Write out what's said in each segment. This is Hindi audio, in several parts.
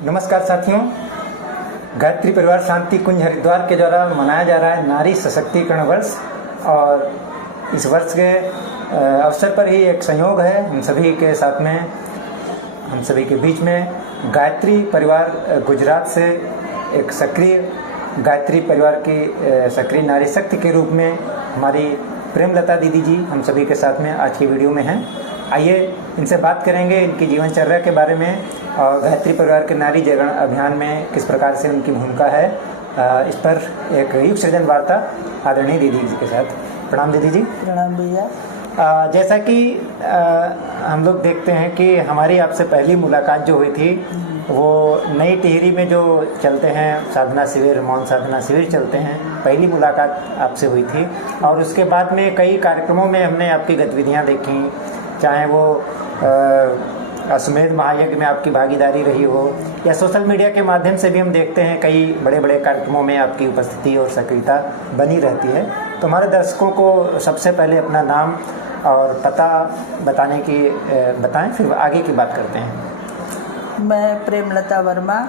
नमस्कार साथियों, गायत्री परिवार शांति कुंज हरिद्वार के द्वारा मनाया जा रहा है नारी सशक्तिकरण वर्ष। और इस वर्ष के अवसर पर ही एक संयोग है हम सभी के साथ में, हम सभी के बीच में गायत्री परिवार गुजरात से एक सक्रिय गायत्री परिवार की सक्रिय नारी शक्ति के रूप में हमारी प्रेमलता दीदी जी हम सभी के साथ में आज की वीडियो में हैं। आइए इनसे बात करेंगे इनकी जीवनचर्या के बारे में और गायत्री परिवार के नारी जागरण अभियान में किस प्रकार से उनकी भूमिका है। इस पर एक युग सृजन वार्ता आदरणीय दीदी जी के साथ। प्रणाम दीदी जी। प्रणाम भैया। जैसा कि हम लोग देखते हैं कि हमारी आपसे पहली मुलाकात जो हुई थी वो नई टिहरी में जो चलते हैं साधना शिविर, मौन साधना शिविर चलते हैं, पहली मुलाकात आपसे हुई थी। और उसके बाद में कई कार्यक्रमों में हमने आपकी गतिविधियां देखी, चाहे वो अश्वमेध महायज्ञ में आपकी भागीदारी रही हो या सोशल मीडिया के माध्यम से भी हम देखते हैं कई बड़े बड़े कार्यक्रमों में आपकी उपस्थिति और सक्रियता बनी रहती है। तो हमारे दर्शकों को सबसे पहले अपना नाम और पता बताएं, फिर आगे की बात करते हैं। मैं प्रेमलता वर्मा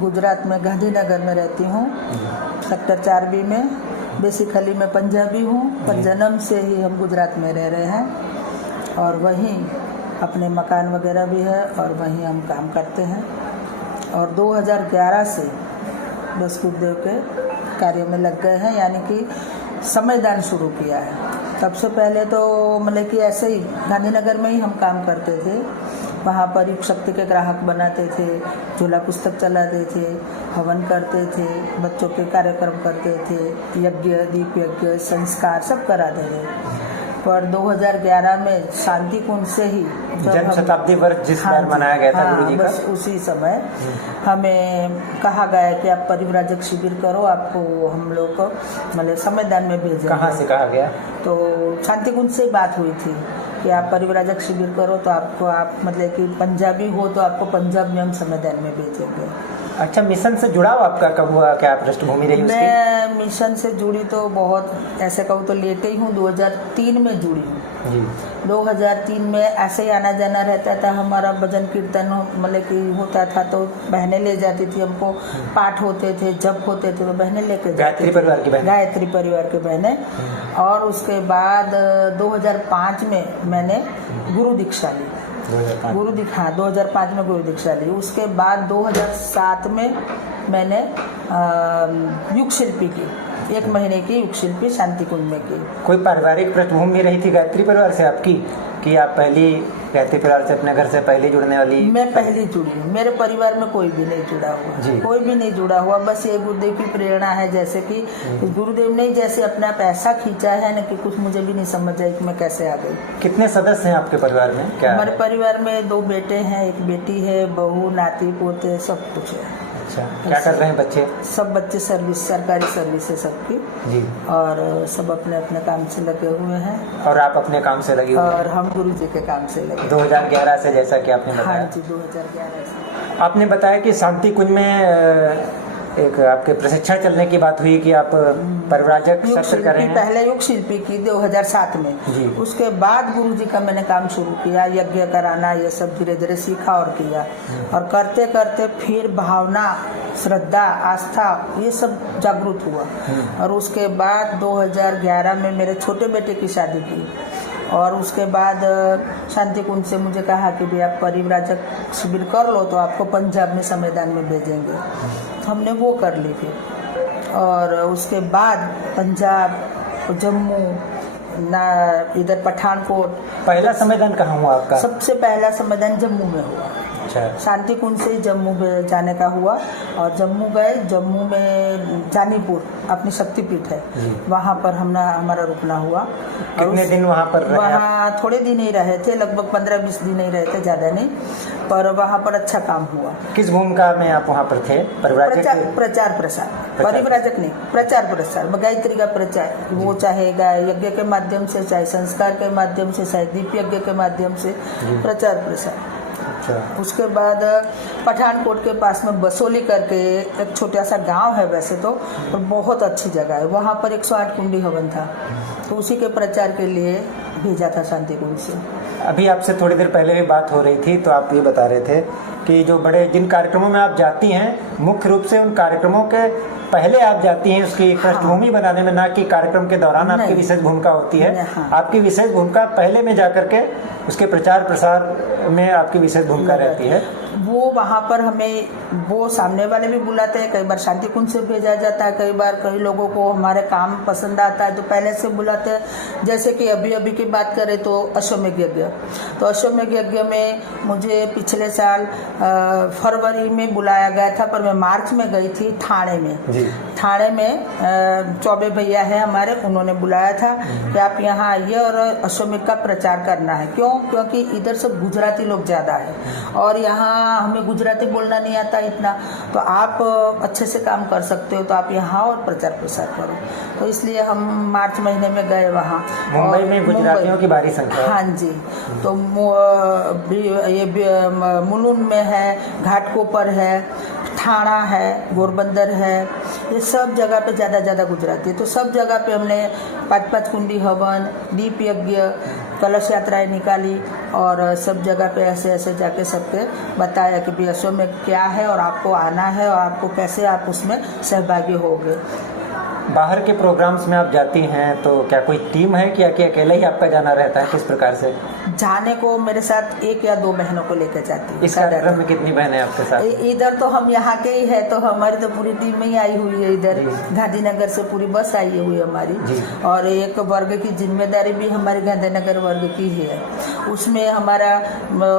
गुजरात में गांधीनगर में रहती हूँ, सेक्टर 4B में। बेसिकली मैं पंजाबी हूँ, पर जन्म से ही हम गुजरात में रह रहे हैं और वहीं अपने मकान वगैरह भी है और वहीं हम काम करते हैं। और 2011 से बस गुरुदेव के कार्य में लग गए हैं, यानी कि समयदान शुरू किया है। सबसे पहले तो मतलब कि ऐसे ही गांधीनगर में ही हम काम करते थे, वहाँ पर युग शक्ति के ग्राहक बनाते थे, झूला पुस्तक चलाते थे, हवन करते थे, बच्चों के कार्यक्रम करते थे, यज्ञ, दीप यज्ञ, संस्कार सब कराते थे। पर 2011 में शांति कुंज से ही जन्म शताब्दी वर्ष जिस बार मनाया गया था गुरु जी का, बस उसी समय हमें कहा गया कि आप परिव्राजक शिविर करो, आपको हम लोग को मतलब समयदान में भेजेंगे। कहाँ से कहा गया? तो शांति कुंज से बात हुई थी कि आप परिव्राजक शिविर करो तो आपको, आप मतलब कि पंजाबी हो तो आपको पंजाब में हम समयदान में भेजेंगे। अच्छा, मिशन से जुड़ाव आपका कब हुआ? क्या पृष्ठभूमि रही उसकी? मैं मिशन से जुड़ी तो बहुत, ऐसे कहूँ तो लेटे ही हूँ, 2003 में जुड़ी हूँ। 2003 में ऐसे ही आना जाना रहता था हमारा, भजन कीर्तन मतलब कि होता था तो बहनें ले जाती थी हमको, पाठ होते थे, जप होते थे तो बहनें लेके गायत्री परिवार की बहनें, गायत्री परिवार की बहनें। और उसके बाद 2005 में मैंने गुरु दीक्षा ली। 2005 में गुरु दीक्षा ली। उसके बाद 2007 में मैंने युग शिल्पी की, 1 महीने की युग शिल्पी शांति कुंज में की। कोई पारिवारिक पृष्ठभूमि रही थी गायत्री परिवार से आपकी कि आप पहली गायत्री परिवार से अपने घर से पहले जुड़ने वाली? मैं पहली जुड़ी हूँ, मेरे परिवार में कोई भी नहीं जुड़ा हुआ, कोई भी नहीं जुड़ा हुआ। बस ये गुरुदेव की प्रेरणा है, जैसे कि गुरुदेव ने जैसे अपना पैसा खींचा है ना कि कुछ मुझे भी नहीं समझ आई कि मैं कैसे आ गई। कितने सदस्य हैं आपके परिवार में? क्या हमारे परिवार में 2 बेटे हैं, 1 बेटी है, बहू, नाती पोते सब कुछ है। अच्छा, क्या कर रहे हैं बच्चे? सब बच्चे सर्विस, सरकारी सर्विस है सबकी जी, और सब अपने अपने काम से लगे हुए हैं। और आप अपने काम से लगे हुए हैं? और हम गुरु जी के काम से लगे। 2011 से, जैसा कि आपने बताया। हाँ जी, 2011 से। आपने बताया कि शांति कुंज में एक आपके प्रशिक्षण चलने की बात हुई कि आप परिव्राजक सत्र कर रहे हैं। पहले युग शिल्पी की 2007 में जी। उसके बाद गुरु जी का मैंने काम शुरू किया, यज्ञ कराना, ये सब धीरे धीरे सीखा और किया। और करते करते फिर भावना, श्रद्धा, आस्था ये सब जागरूक हुआ। और उसके बाद 2011 में मेरे छोटे बेटे की शादी की। और उसके बाद शांति कुंज से मुझे कहा कि भी आप परिव्राजक शिविर कर लो तो आपको पंजाब में समयदान में भेजेंगे। हमने वो कर ली फिर। और उसके बाद पंजाब, जम्मू, ना इधर पठानकोट। पहला समयदान कहाँ हुआ आपका? सबसे पहला समयदान जम्मू में हुआ। शांति कुंज से जम्मू में जाने का हुआ। और जम्मू गए, जम्मू में जानीपुर अपनी शक्तिपीठ है, वहाँ पर हमारा रुकना हुआ। कितने दिन वहाँ पर रहे? वहाँ थोड़े दिन ही रहे थे, लगभग 15-20 दिन ही रहे थे, ज़्यादा नहीं। पर वहाँ पर अच्छा काम हुआ। किस भूमिका में आप वहाँ पर थे? प्रचार प्रसार, परिव्राजक नहीं, प्रचार प्रसार, गायत्री का प्रचार। वो चाहे यज्ञ के माध्यम से, चाहे संस्कार के माध्यम से, चाहे दीप यज्ञ के माध्यम से, प्रचार प्रसार। उसके बाद पठानकोट के पास में बसोली करके एक छोटा सा गांव है वैसे तो, और बहुत अच्छी जगह है। वहाँ पर 108 कुंडी हवन था, तो उसी के प्रचार के लिए भेजा था शांति कुंज से। अभी आपसे थोड़ी देर पहले भी बात हो रही थी तो आप ये बता रहे थे कि जो बड़े जिन कार्यक्रमों में आप जाती हैं, मुख्य रूप से उन कार्यक्रमों के पहले आप जाती हैं उसकी पृष्ठभूमि बनाने में, ना कि कार्यक्रम के दौरान आपकी विशेष भूमिका होती है। आपकी विशेष भूमिका पहले में जाकर के उसके प्रचार प्रसार में आपकी विशेष भूमिका रहती है। वो वहाँ पर हमें वो सामने वाले भी बुलाते हैं, कई बार शांति कुंज से भेजा जाता है, कई बार कई लोगों को हमारे काम पसंद आता है तो पहले से बुलाते हैं। जैसे कि अभी की बात करें तो अश्वमेध यज्ञ, तो अश्वमेध यज्ञ में मुझे पिछले साल फरवरी में बुलाया गया था, पर मैं मार्च में गई थी ठाणे में। ठाणे में चौबे भैया है हमारे, उन्होंने बुलाया था कि आप यहाँ आइए और अश्वमेध का प्रचार करना है। क्यों? क्योंकि इधर सब गुजराती लोग ज़्यादा है और यहाँ हमें गुजराती बोलना नहीं आता इतना, तो आप अच्छे से काम कर सकते हो, तो आप यहाँ और प्रचार प्रसार करो। तो इसलिए हम मार्च महीने में गए वहाँ। मुंबई में गुजरातियों की भारी संख्या है। हाँ जी, तो ये मुलुंड में है, घाटकोपर है, ठाणा है, गोरबंदर है, ये सब जगह पे ज़्यादा गुजराती। तो सब जगह पे हमने 5-5 कुंडी हवन, दीप यज्ञ, कलश यात्राएं निकाली और सब जगह पे ऐसे जाके सबके बताया कि भी अश्वमेध क्या है और आपको आना है और आपको कैसे आप उसमें सहभागी होंगे। बाहर के प्रोग्राम्स में आप जाती हैं तो क्या कोई टीम है कि अकेले ही आपका जाना रहता है, किस प्रकार से? जाने को मेरे साथ 1 या 2 बहनों को लेकर जाती हूँ। इस कार्यक्रम में कितनी बहनें हैं आपके साथ? इधर तो हम यहाँ के ही है, तो हमारी तो पूरी टीम ही आई हुई है। इधर गांधीनगर से पूरी बस आई हुई है हमारी, और एक वर्ग की जिम्मेदारी भी हमारी गांधीनगर वर्ग की ही है। उसमें हमारा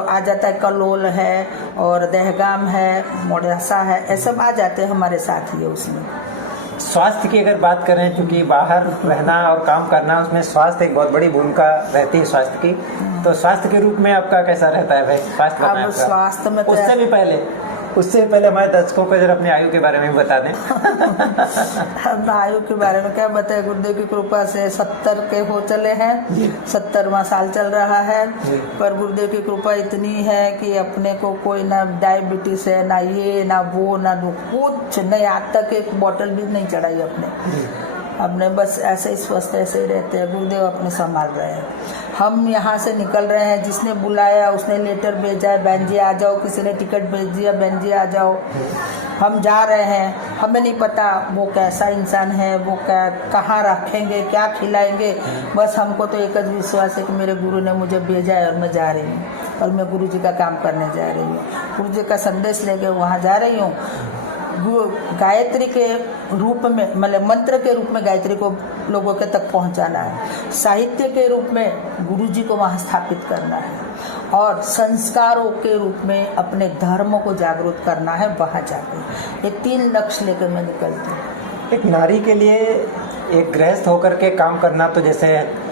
आ जाता है कलोल है और दहगाम है, मोडासा है, ये सब आ जाते हैं हमारे साथ ही है उसमें। स्वास्थ्य की अगर बात करें, क्योंकि बाहर रहना और काम करना उसमें स्वास्थ्य एक बहुत बड़ी भूमिका रहती है स्वास्थ्य की, तो स्वास्थ्य के रूप में आपका कैसा रहता है भाई? स्वास्थ्य में उससे पहले हमारे दर्शकों को जरा अपनी आयु के बारे में बता दें। आयु के बारे में क्या बताए, गुरुदेव की कृपा से 70 के हो चले हैं, 70वां साल चल रहा है। पर गुरुदेव की कृपा इतनी है कि अपने को कोई ना डायबिटीज है, ना ये ना वो ना कुछ नहीं, आज तक एक बोतल भी नहीं चढ़ाई अपने बस ऐसे ही स्वस्थ ऐसे ही रहते हैं। गुरुदेव अपने संभाल रहे हैं। हम यहाँ से निकल रहे हैं, जिसने बुलाया उसने लेटर भेजा है, बहन जी आ जाओ, किसी ने टिकट भेज दिया, बहन जी आ जाओ। हम जा रहे हैं, हमें नहीं पता वो कैसा इंसान है, वो क्या कहाँ रखेंगे, क्या खिलाएंगे। बस हमको तो एक ही विश्वास है कि मेरे गुरु ने मुझे भेजा है और मैं जा रही हूँ, और मैं गुरु जी का काम करने जा रही हूँ। गुरु जी का संदेश लेके वहाँ जा रही हूँ। गायत्री के रूप में, मतलब मंत्र के रूप में गायत्री को लोगों के तक पहुंचाना है, साहित्य के रूप में गुरुजी को वहां स्थापित करना है, और संस्कारों के रूप में अपने धर्मों को जागरूक करना है वहां जाकर। ये 3 लक्ष्य लेकर मैं निकलती हूँ। एक नारी के लिए एक गृहस्थ होकर के काम करना, तो जैसे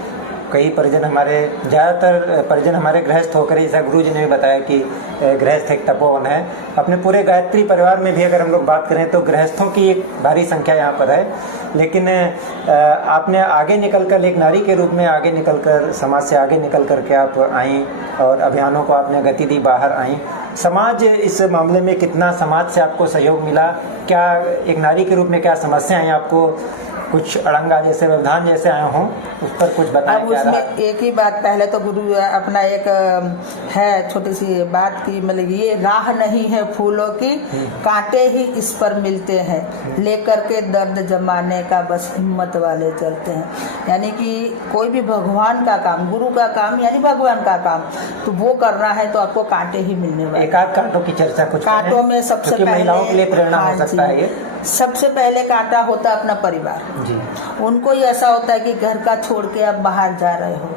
कई परिजन हमारे, ज़्यादातर परिजन हमारे गृहस्थ होकर, जैसा गुरु जी ने भी बताया कि गृहस्थ एक तपोवन है। अपने पूरे गायत्री परिवार में भी अगर हम लोग बात करें तो गृहस्थों की एक भारी संख्या यहाँ पर है। लेकिन आपने आगे निकलकर, एक नारी के रूप में आगे निकलकर, समाज से आगे निकल करके आप आई और अभियानों को आपने गति दी, बाहर आई। समाज इस मामले में कितना, समाज से आपको सहयोग मिला? क्या एक नारी के रूप में क्या समस्याएं आपको, कुछ अड़ंगा जैसे व्यवधान जैसे आए हों, उस पर कुछ बताएं? अब उसमें एक ही बात, पहले तो गुरु अपना एक है छोटी सी बात की, मतलब ये राह नहीं है फूलों की, कांटे ही इस पर मिलते हैं, लेकर के दर्द जमाने का बस हिम्मत वाले चलते हैं। यानी कि कोई भी भगवान का काम, गुरु का काम यानी भगवान का काम, तो वो करना है तो आपको कांटे ही मिलने वाले। एक आध कांटों की चर्चा कुछ कांटों में सबसे पहले महिलाओं के लिए प्रेरणा हो सकता है ये। सबसे पहले कांटा होता है अपना परिवार जी। उनको ही ऐसा होता है कि घर का छोड़ के आप बाहर जा रहे हो,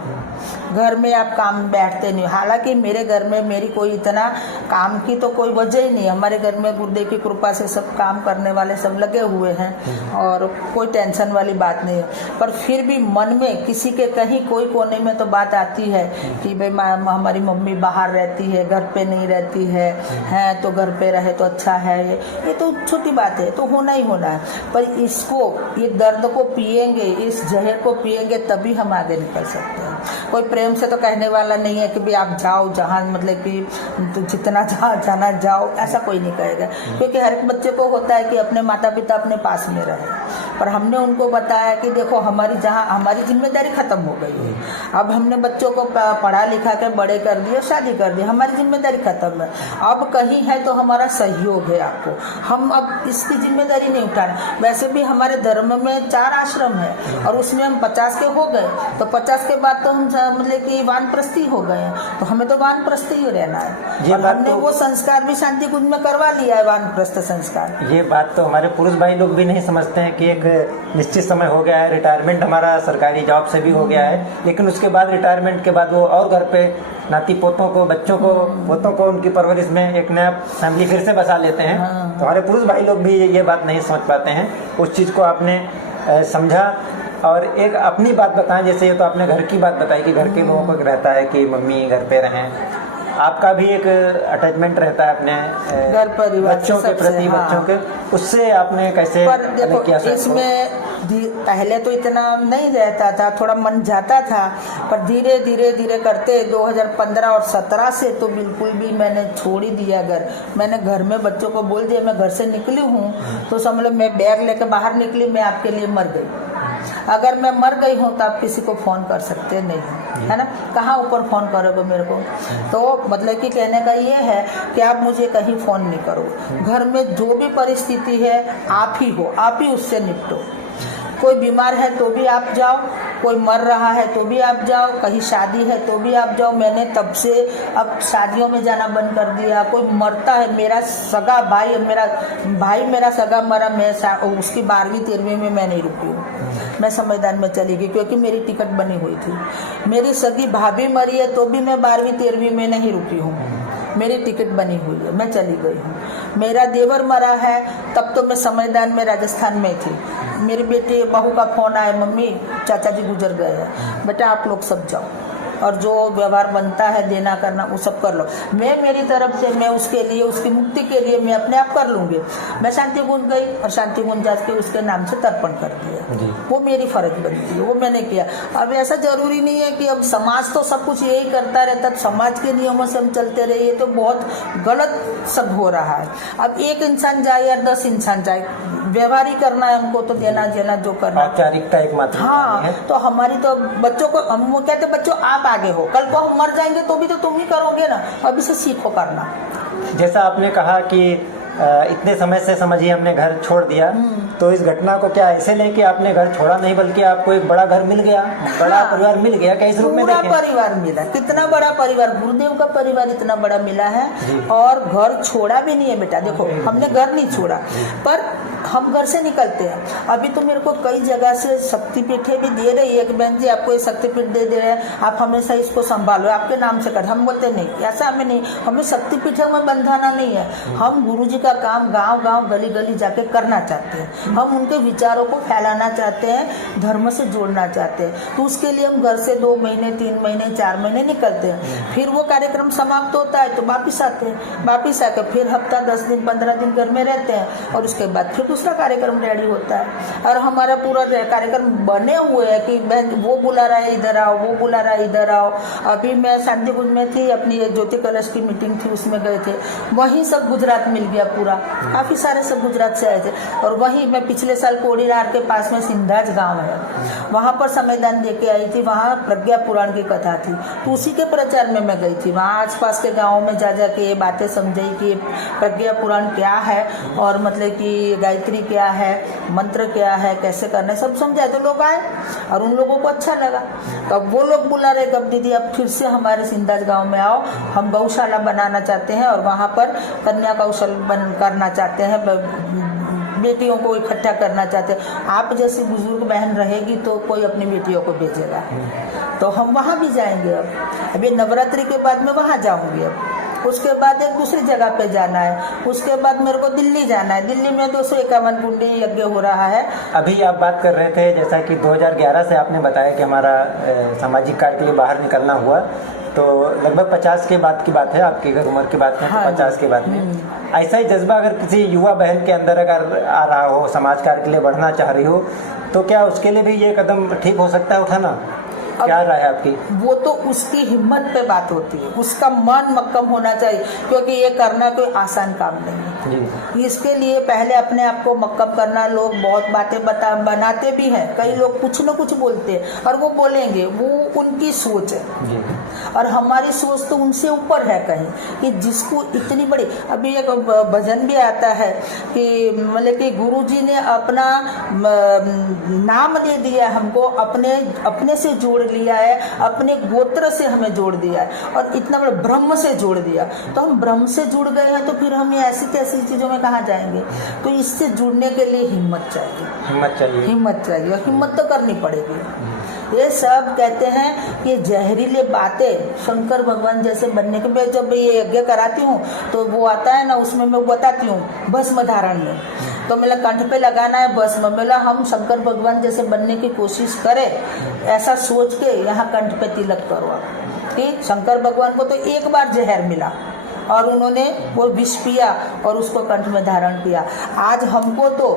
घर में आप काम बैठते नहीं। हालांकि मेरे घर में मेरी कोई इतना काम की तो कोई वजह ही नहीं, हमारे घर में गुरुदेव की कृपा से सब काम करने वाले सब लगे हुए हैं और कोई टेंशन वाली बात नहीं है। पर फिर भी मन में किसी के कहीं कोई कोने में तो बात आती है कि भाई हमारी मम्मी बाहर रहती है, घर पे नहीं रहती है, तो घर पे रहे तो अच्छा है। ये तो छोटी बात है, तो होना ही होना है। पर इसको, ये दर्द को पिएंगे, इस जहर को पिएंगे, तभी हम आगे निकल सकते हैं। कोई प्रेम से तो कहने वाला नहीं है कि भाई आप जाओ जहाँ, मतलब कि तो जितना जाना जाओ, ऐसा कोई नहीं कहेगा। क्योंकि हर एक बच्चे को होता है कि अपने माता पिता अपने पास में रहे। पर हमने उनको बताया कि देखो हमारी जहाँ हमारी जिम्मेदारी खत्म हो गई है, अब हमने बच्चों को पढ़ा लिखा के बड़े कर दिए, शादी कर दी, हमारी जिम्मेदारी खत्म है। अब कहीं है तो हमारा सहयोग है आपको, हम अब इसकी जिम्मेदारी नहीं उठा रहे। वैसे भी हमारे धर्म में 4 आश्रम है और उसमें हम 50 के हो गए, तो 50 के बाद तो हम मतलब कि वानप्रस्थी हो गए हैं, तो हमें तो वानप्रस्थी ही रहना है। और हमने वो संस्कार भी शांति कुंज में करवा लिया है, वानप्रस्थ संस्कार। ये बात तो हमारे पुरुष भाई लोग भी नहीं समझते हैं कि एक निश्चित समय हो गया है, रिटायरमेंट हमारा सरकारी जॉब से भी हो गया है, लेकिन उसके बाद रिटायरमेंट के बाद वो और घर पे नाती पोतों को, बच्चों को, पोतों को उनकी परवरिश में एक नया फैमिली फिर से बसा लेते हैं। तो हमारे पुरुष भाई लोग भी ये बात नहीं समझ पाते हैं। उस चीज़ को आपने समझा और एक अपनी बात बताएं, जैसे ये तो आपने घर की बात बताई कि घर के लोगों को रहता है कि मम्मी घर पे रहें, आपका भी एक अटैचमेंट रहता है अपने घर परिवार बच्चों के प्रति। हाँ। बच्चों के उससे आपने कैसे किया? इसमें पहले तो इतना नहीं रहता था, थोड़ा मन जाता था, पर धीरे धीरे करते 2015 और 17 से तो बिल्कुल भी मैंने छोड़ ही दिया घर। मैंने घर में बच्चों को बोल दिया मैं घर से निकली हूँ तो समझ लो मैं बैग लेकर बाहर निकली, मैं आपके लिए मर गई। अगर मैं मर गई हूँ तो आप किसी को फोन कर सकते नहीं, है ना, कहाँ ऊपर फोन करोगे मेरे को। तो मतलब कि कहने का ये है कि आप मुझे कहीं फोन नहीं करो, घर में जो भी परिस्थिति है आप ही हो, आप ही उससे निपटो। कोई बीमार है तो भी आप जाओ, कोई मर रहा है तो भी आप जाओ, कहीं शादी है तो भी आप जाओ। मैंने तब से अब शादियों में जाना बंद कर दिया। कोई मरता है, मेरा सगा भाई, मेरा सगा मरा, मैं उसकी 12वीं 13वीं में मैं नहीं रुकी हूँ, मैं संविधान में चली गई क्योंकि मेरी टिकट बनी हुई थी। मेरी सगी भाभी मरी है तो भी मैं 12वीं 13वीं में नहीं रुकी हूँ, मेरी टिकट बनी हुई है, मैं चली गई हूँ। मेरा देवर मरा है तब तो मैं संविधान में राजस्थान में थी। मेरी बेटी बहू का फोन आया, मम्मी चाचा जी गुजर गए हैं, बेटा आप लोग सब जाओ और जो व्यवहार बनता है देना करना वो सब कर लो। मैं मेरी तरफ से मैं उसके लिए, उसकी मुक्ति के लिए मैं अपने आप कर लूँगी। मैं शांति कुंज गई और शांति कुंज जाके उसके नाम से तर्पण कर दिया, वो मेरी फर्ज बनती है, वो मैंने किया। अब ऐसा जरूरी नहीं है कि अब समाज तो सब कुछ यही करता रहता, समाज के नियमों से हम चलते रहे, ये तो बहुत गलत सब हो रहा है। अब एक इंसान जाए या 10 इंसान जाए, व्यवहार ही करना है हमको, तो देना जो करना, औपचारिकता एक मात्र। हाँ, तो हमारी तो बच्चों को हम वो कहते बच्चों आप आगे हो, कल को हम मर जाएंगे तो भी तो तुम ही करोगे ना, अभी से सीखो करना। जैसा आपने कहा कि इतने समय से समझिए हमने घर छोड़ दिया, तो इस घटना को क्या ऐसे लेके आपने घर छोड़ा नहीं, बल्कि आपको एक बड़ा घर मिल गया, बड़ा परिवार मिल गया, क्या इस रूप में देखें? परिवार मिला, कितना बड़ा परिवार, गुरुदेव का परिवार इतना बड़ा मिला है। और घर छोड़ा भी नहीं है बेटा, देखो हमने घर नहीं छोड़ा, पर हम घर से निकलते हैं। अभी तो मेरे को कई जगह से शक्तिपीठे भी दे रही है कि बहन जी आपको ये शक्तिपीठ दे रहे हैं, आप हमेशा इसको संभालो, आपके नाम से कर। हम बोलते नहीं, ऐसा हमें नहीं, हमें शक्तिपीठों में बंधाना नहीं है। हम गुरु जी का काम गांव गांव गली गली जाके करना चाहते हैं, हम उनके विचारों को फैलाना चाहते हैं, धर्म से जोड़ना चाहते हैं। तो उसके लिए हम घर से 2 महीने 3 महीने 4 महीने निकलते हैं, फिर वो कार्यक्रम समाप्त होता है तो वापिस आते हैं, वापिस आकर फिर हफ्ता 10 दिन 15 दिन घर में रहते हैं और उसके बाद फिर दूसरा कार्यक्रम रेडी होता है। और हमारा पूरा कार्यक्रम बने हुए है कि वो बुला रहा है इधर आओ, वो बुला रहा है इधर आओ। अभी मैं शांति कुंज में थी, अपनी ज्योति कलश की मीटिंग थी उसमें गए थे, वहीं सब गुजरात मिल गया पूरा, काफी सारे सब गुजरात से आए थे। और वहीं मैं पिछले साल कोडीनार के पास में सिंधाज गांव है, वहां पर संविधान देके आई थी, वहां प्रज्ञा पुराण की कथा थी, तो उसी के प्रचार में मैं गई थी। वहां आसपास के गाँव में जा के ये बातें समझाई कि प्रज्ञा पुराण क्या है और मतलब कि गायत्री क्या है, मंत्र क्या है, कैसे करना है, सब समझाए। तो लोग आए और उन लोगों को अच्छा लगा। तो अब वो लोग बुला रहे कब दीदी अब फिर से हमारे सिंधाज गांव में आओ, हम गौशाला बनाना चाहते हैं और वहां पर कन्या कौशल करना चाहते हैं, बेटियों को इकट्ठा करना चाहते हैं। आप जैसी बुजुर्ग बहन रहेगी तो कोई अपनी बेटियों को भेजेगा, तो हम वहां भी जाएंगे। अब अभी नवरात्रि के बाद मैं वहां जाऊंगी। अब उसके बाद एक दूसरी जगह पे जाना है, उसके बाद मेरे को दिल्ली जाना है। दिल्ली में 251 कुंडी यज्ञ हो रहा है। अभी आप बात कर रहे थे जैसा कि 2011 से आपने बताया कि हमारा सामाजिक कार्य के लिए बाहर निकलना हुआ, तो लगभग 50 के बाद की बात है, आपकी अगर उम्र की बात है तो 50 के बाद में ऐसा ही जज्बा अगर किसी युवा बहन के अंदर अगर आ रहा हो, समाज कार्य के लिए बढ़ना चाह रही हो, तो क्या उसके लिए भी ये कदम ठीक हो सकता है उठाना? क्या राय है आपकी? वो तो उसकी हिम्मत पे बात होती है, उसका मन मक्कम होना चाहिए, क्योंकि ये करना कोई आसान काम नहीं है। इसके लिए पहले अपने आप को मक्कम करना। लोग बहुत बातें बनाते भी हैं, कई लोग कुछ न कुछ बोलते हैं और वो बोलेंगे, वो उनकी सोच है और हमारी सोच तो उनसे ऊपर है कहीं, कि जिसको इतनी बड़ी, अभी एक भजन भी आता है कि मतलब कि गुरुजी ने अपना नाम दे दिया हमको, अपने से जोड़ लिया है, अपने गोत्र से हमें जोड़ दिया है और इतना बड़ा ब्रह्म से जोड़ दिया। तो हम ब्रह्म से जुड़ गए हैं, तो फिर हम ऐसी तैसी चीजों में कहाँ जाएंगे? तो इससे जुड़ने के लिए हिम्मत चाहिए, हिम्मत चाहिए और हिम्मत तो करनी पड़ेगी। ये सब कहते हैं कि जहरीले बातें शंकर भगवान जैसे बनने के, मैं जब ये यज्ञ कराती हूँ तो वो आता है ना, उसमें मैं बताती हूँ भस्म धारण में, तो मेरा कंठ पे लगाना है भस्म, मेरा हम शंकर भगवान जैसे बनने की कोशिश करें, ऐसा सोच के यहाँ कंठ पे तिलक करो कि शंकर भगवान को तो एक बार जहर मिला और उन्होंने वो विष पिया और उसको कंठ में धारण किया। आज हमको तो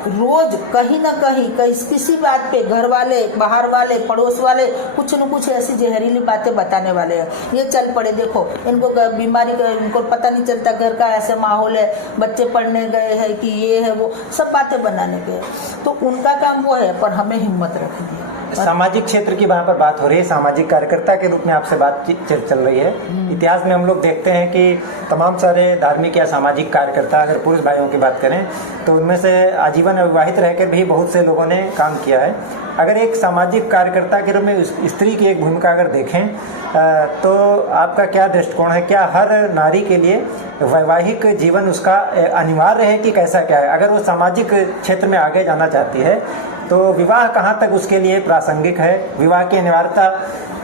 रोज कहीं ना कहीं किसी बात पे घर वाले, बाहर वाले, पड़ोस वाले कुछ न कुछ ऐसी जहरीली बातें बताने वाले हैं। ये चल पड़े, देखो इनको बीमारी का इनको पता नहीं चलता, घर का ऐसे माहौल है, बच्चे पढ़ने गए हैं कि ये है वो, सब बातें बनाने के, तो उनका काम वो है, पर हमें हिम्मत रखनी है। सामाजिक क्षेत्र की वहाँ पर बात हो रही है, सामाजिक कार्यकर्ता के रूप में आपसे बात चल रही है। इतिहास में हम लोग देखते हैं कि तमाम सारे धार्मिक या सामाजिक कार्यकर्ता, अगर पुरुष भाइयों की बात करें तो उनमें से आजीवन अविवाहित रहकर भी बहुत से लोगों ने काम किया है। अगर एक सामाजिक कार्यकर्ता के रूप में स्त्री की एक भूमिका अगर देखें तो आपका क्या दृष्टिकोण है? क्या हर नारी के लिए वैवाहिक जीवन उसका अनिवार्य है कि कैसा क्या है? अगर वो सामाजिक क्षेत्र में आगे जाना चाहती है तो विवाह कहाँ तक उसके लिए प्रासंगिक है? विवाह की अनिवार्यता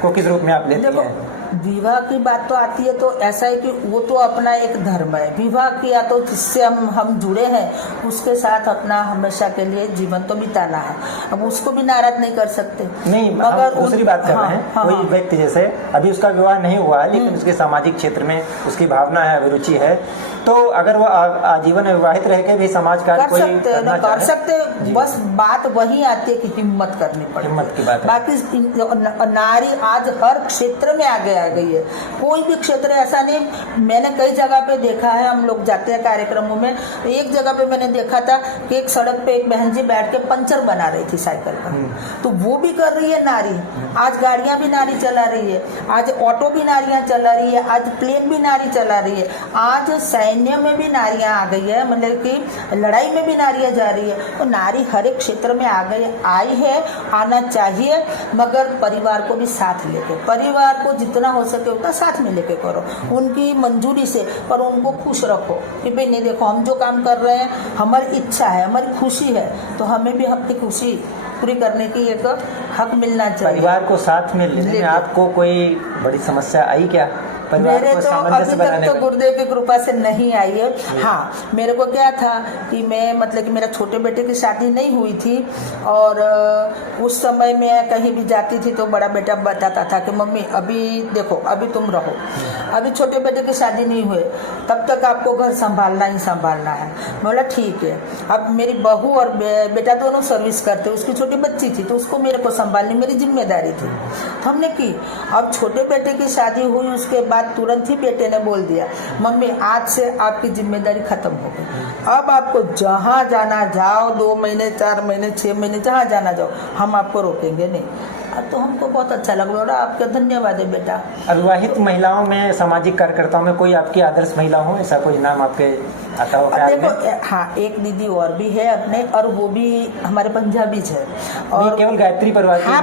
को किस रूप में आप लेते हैं? विवाह की बात तो आती है तो ऐसा है कि वो तो अपना एक धर्म है। विवाह किया तो जिससे हम जुड़े हैं उसके साथ अपना हमेशा के लिए जीवन तो बिताना है। अब उसको भी नाराज नहीं कर सकते। नहीं, मगर दूसरी बात कर रहे हैं, कोई व्यक्ति जैसे अभी उसका विवाह नहीं हुआ है लेकिन उसके सामाजिक क्षेत्र में उसकी भावना है, अभिरुचि है, तो अगर वो आजीवन विवाहित रह के भी समाज कार्य कर सकते, बस बात वही आती है कि हिम्मत करनी पड़ेगी। हिम्मत की बात है। बाकी नारी आज हर क्षेत्र में आगे आ गई है। कोई भी क्षेत्र ऐसा नहीं, मैंने कई जगह पे देखा है, हम लोग जाते हैं कार्यक्रमों में, एक जगह पे मैंने देखा था कि एक सड़क पे एक बहन जी बैठ के पंचर बना रही थी साइकिल पर, तो वो भी कर रही है नारी। आज गाड़ियां भी नारी चला रही है, आज ऑटो भी नारियां चला रही है, आज प्लेन भी नारी चला रही है, आज सैन्य में भी नारियां आ गई है, मतलब कि लड़ाई में भी नारियां जा रही है। तो नारी हर एक क्षेत्र में आई है, आना चाहिए, मगर परिवार को भी साथ लेके, परिवार को जितना हो सके उतना साथ में लेके करो, उनकी मंजूरी से, पर उनको खुश रखो कि भाई नहीं देखो हम जो काम कर रहे हैं हमारी इच्छा है, हमारी खुशी है, तो हमें भी अपनी खुशी पूरी करने की एक हक मिलना चाहिए। परिवार को साथ में लेने में आपको कोई बड़ी समस्या आई क्या? मेरे तो अभी तक तो गुरुदेव की कृपा से नहीं आई है। हाँ, मेरे को क्या था कि मैं मतलब कि मेरा छोटे बेटे की शादी नहीं हुई थी और उस समय मैं कहीं भी जाती थी तो बड़ा बेटा बताता था कि मम्मी अभी देखो, अभी तुम रहो, अभी छोटे बेटे की शादी नहीं हुई, तब तक आपको घर संभालना ही संभालना है। बोला ठीक है। अब मेरी बहू और बेटा दोनों सर्विस करते, उसकी छोटी बच्ची थी तो उसको मेरे को संभालनी मेरी जिम्मेदारी थी, तो हमने की। अब छोटे बेटे की शादी हुई, उसके बाद तुरंत ही बेटे ने बोल दिया मम्मी आज से आपकी जिम्मेदारी खत्म हो गई, अब आपको जहाँ जाना जाओ, 2 महीने 4 महीने 6 महीने जहाँ जाना जाओ, हम आपको रोकेंगे नहीं। तो हमको बहुत अच्छा लगा, बोला आपका धन्यवाद है बेटा। अविवाहित महिलाओं में, सामाजिक कार्यकर्ताओं में कोई आपकी आदर्श महिला हो, ऐसा कोई नाम आपके आता हो ख्याल में? हाँ, एक दीदी और भी है अपने, और वो भी हमारे पंजाबी है। और केवल गायत्री परिवार की? हाँ,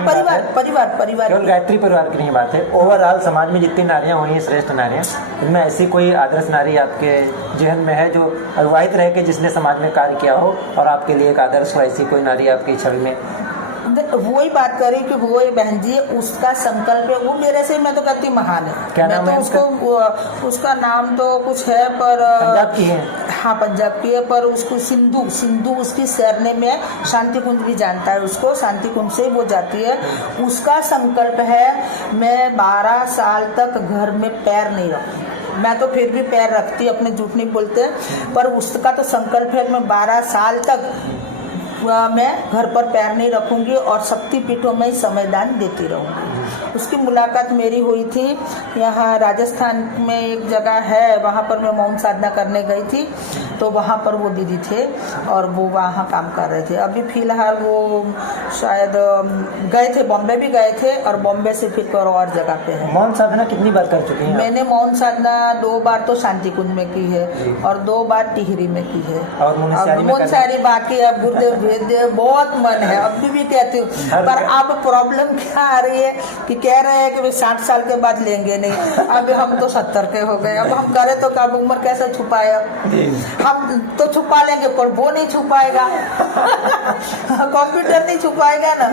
परिवार केवल गायत्री परिवार की नहीं बात है, ओवरऑल समाज में जितनी नारियां हुई हैं, श्रेष्ठ नारियां, इनमें ऐसी कोई आदर्श नारी आपके जहन में है जो अविवाहित रह के जिसने समाज में कार्य किया हो और आपके लिए एक आदर्श हो, ऐसी कोई नारी आपकी छवि में? वही बात करें कि वो बहन जी, उसका संकल्प है, वो मेरे से, मैं तो कहती महान है। क्या नाम है उसका नाम तो कुछ है, पर पंजाब की है। हाँ, पंजाब की है, पर उसको सिंधु उसकी सरनेम में, शांति कुंज भी जानता है उसको, शांति कुंज से वो जाती है। उसका संकल्प है मैं 12 साल तक घर में पैर नहीं रखूं। मैं तो फिर भी पैर रखती, अपने झूठ नहीं बोलते, पर उसका तो संकल्प है मैं 12 साल तक मैं घर पर पैर नहीं रखूंगी और शक्तिपीठों में ही समयदान देती रहूंगी। उसकी मुलाकात मेरी हुई थी। यहाँ राजस्थान में एक जगह है, वहाँ पर मैं मौन साधना करने गई थी, तो वहाँ पर वो दीदी थे और वो वहाँ काम कर रहे थे। अभी फ़िलहाल वो शायद गए थे, बॉम्बे भी गए थे और बॉम्बे से फिर और जगह पे है। मौन साधना कितनी बार कर चुकी हैं? मैंने मौन साधना 2 बार तो शांति कुंज में की है और 2 बार टिहरी में की है और मुनस्यारी बाकी है। गुरुदेव भेजदेव बहुत मन है, अभी भी कहती हूँ, पर अब प्रॉब्लम क्या आ रही है कि कह रहे हैं कि 60 साल के बाद लेंगे नहीं। अब हम तो 70 के हो गए, अब हम करें तो क्या, उम्र कैसे छुपाए? हम तो छुपा लेंगे पर वो नहीं छुपाएगा कंप्यूटर नहीं छुपाएगा ना।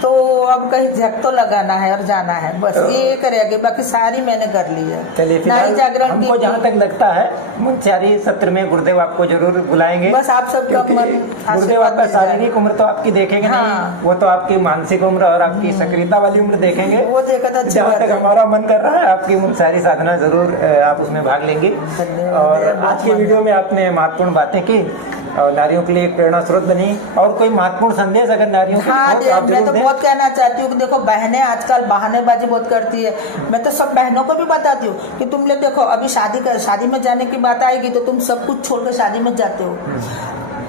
तो अब कहीं झक तो लगाना है और जाना है, बस ये करेंगे। बाकी सारी मैंने कर ली है। चलिए, नारी जागरण हमको जहाँ तक लगता है मुनस्यारी सत्र में गुरुदेव आपको जरूर बुलाएंगे। बस आप सबका गुरुदेव आपका शारीरिक उम्र तो आपकी देखेंगे नहीं, वो तो आपकी मानसिक उम्र और आपकी सक्रियता वाली उम्र देखेंगे। वो देखा था। जहाँ तक हमारा मन कर रहा है आपकी मुनस्यारी साधना जरूर आप उसमें भाग लेंगे। और आज के वीडियो में आपने महत्वपूर्ण बातें की और नारियों के लिए एक प्रेरणा स्रोत बनी। और कोई महत्वपूर्ण संदेश अगर नारियों को आप मैं तो बहुत कहना चाहती हूँ कि देखो, बहनें आजकल बहानेबाजी बहुत करती है। मैं तो सब बहनों को भी बताती हूँ कि तुम लोग देखो, अभी शादी में जाने की बात आएगी तो तुम सब कुछ छोड़कर शादी में जाते हो।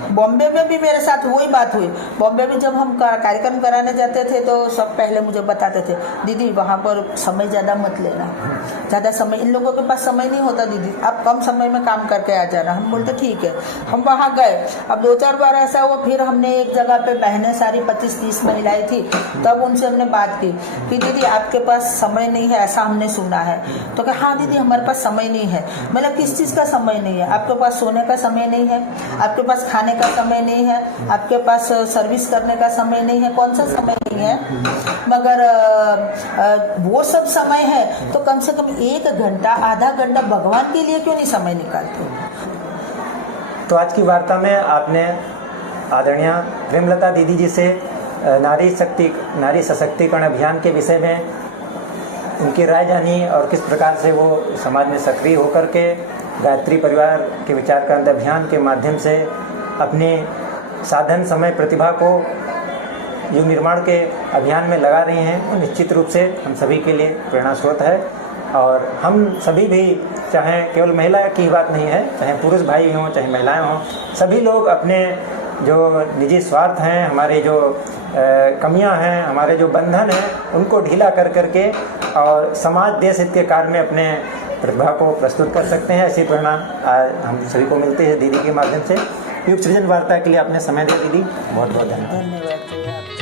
बॉम्बे में भी मेरे साथ वही बात हुई। बॉम्बे में जब हम कार्यक्रम कराने जाते थे तो सब पहले मुझे बताते थे, दीदी वहाँ पर समय ज़्यादा मत लेना, ज़्यादा समय, इन लोगों के पास समय नहीं होता दीदी, आप कम समय में काम करके आ जाना। हम बोलते ठीक है। हम वहाँ गए, अब 2-4 बार ऐसा हुआ। फिर हमने एक जगह पे बहनें सारी 25-30 महिलाएं थी, तब उनसे हमने बात की कि दीदी आपके पास समय नहीं है, ऐसा हमने सुना है। तो कहा हाँ दीदी हमारे पास समय नहीं है। मतलब किस चीज़ का समय नहीं है? आपके पास सोने का समय नहीं है, आपके पास खाने का समय नहीं है, आपके पास सर्विस करने का समय नहीं है, कौन सा समय नहीं है? मगर वो सब समय है तो कम से कम 1 घंटा, आधा घंटा भगवान के लिए क्यों नहीं समय निकालते? तो आज की वार्ता में आपने आदरणीय प्रेमलता दीदी जी से नारी सशक्तिकरण अभियान के विषय में उनकी राय जानी और किस प्रकार से वो समाज में सक्रिय होकर के गायत्री परिवार के विचार क्रांति अभियान के माध्यम से अपने साधन, समय, प्रतिभा को युग निर्माण के अभियान में लगा रही हैं, वो निश्चित रूप से हम सभी के लिए प्रेरणा स्रोत है। और हम सभी भी, चाहे केवल महिला की बात नहीं है, चाहे पुरुष भाई हों चाहे महिलाएं हों, सभी लोग अपने जो निजी स्वार्थ हैं, हमारे जो कमियां हैं, हमारे जो बंधन हैं, उनको ढीला कर करके और समाज देश हित के कार्य में अपने प्रतिभा को प्रस्तुत कर सकते हैं। ऐसी प्रेरणा हम सभी को मिलती है दीदी के माध्यम से। युग सृजन वार्ता के लिए आपने समय दिया दीदी, बहुत बहुत धन्यवाद।